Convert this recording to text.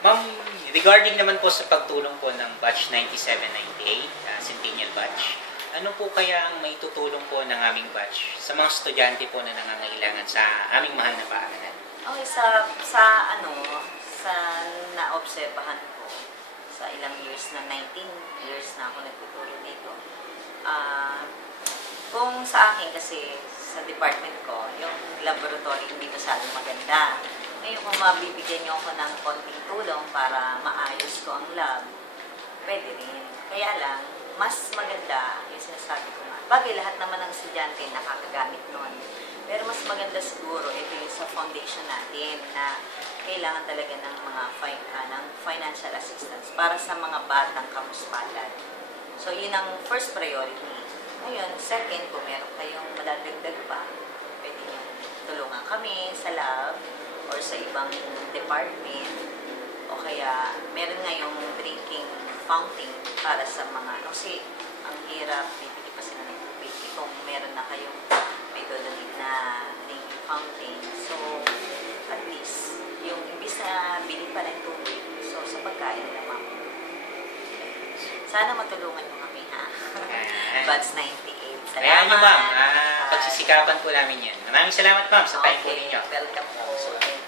Ma'am, regarding naman po sa pagtulong po ng batch 9798, Centennial batch, ano po kaya ang maitutulong po ng aming batch sa mga estudyante po na nangangailangan sa aming mahal na paaralan? Okay, sa naobserbahan ko sa ilang years na 19 years na ako nagtuturo dito. Kung sa akin kasi sa department ko, yung laboratory hindi masyadong maganda. Ngayon kung mabibigyan niyo ako ng konting tulong para maayos ko ang lab, pwede rin. Kaya lang, mas maganda yung sinasabi ko nga. Bagay lahat naman ng estudyante nakakagamit nun. Pero mas maganda siguro ito yung sa foundation natin na kailangan talaga ng mga ng financial assistance para sa mga batang kamuspalad. So, yun ang first priority. Ngayon, second, kung meron kayong madadagdag pa, pwede nyo tulungan kami sa lab or sa ibang department. O kaya, meron ngayong drinking fountain para sa mga, kasi ang hirap, bibili pa sila ng tubig. Kung meron na kayong may donate na drinking fountain, so at least, yung imbis na bili pa ng tubig, so sa pagkain na ma'am. Sana matulungan mo kami, ha? Batch 98. Salamat. Ayan nyo, ma'am. Pagsisikapan po namin yan. Maraming salamat, ma'am, sa time po ninyo. Welcome po.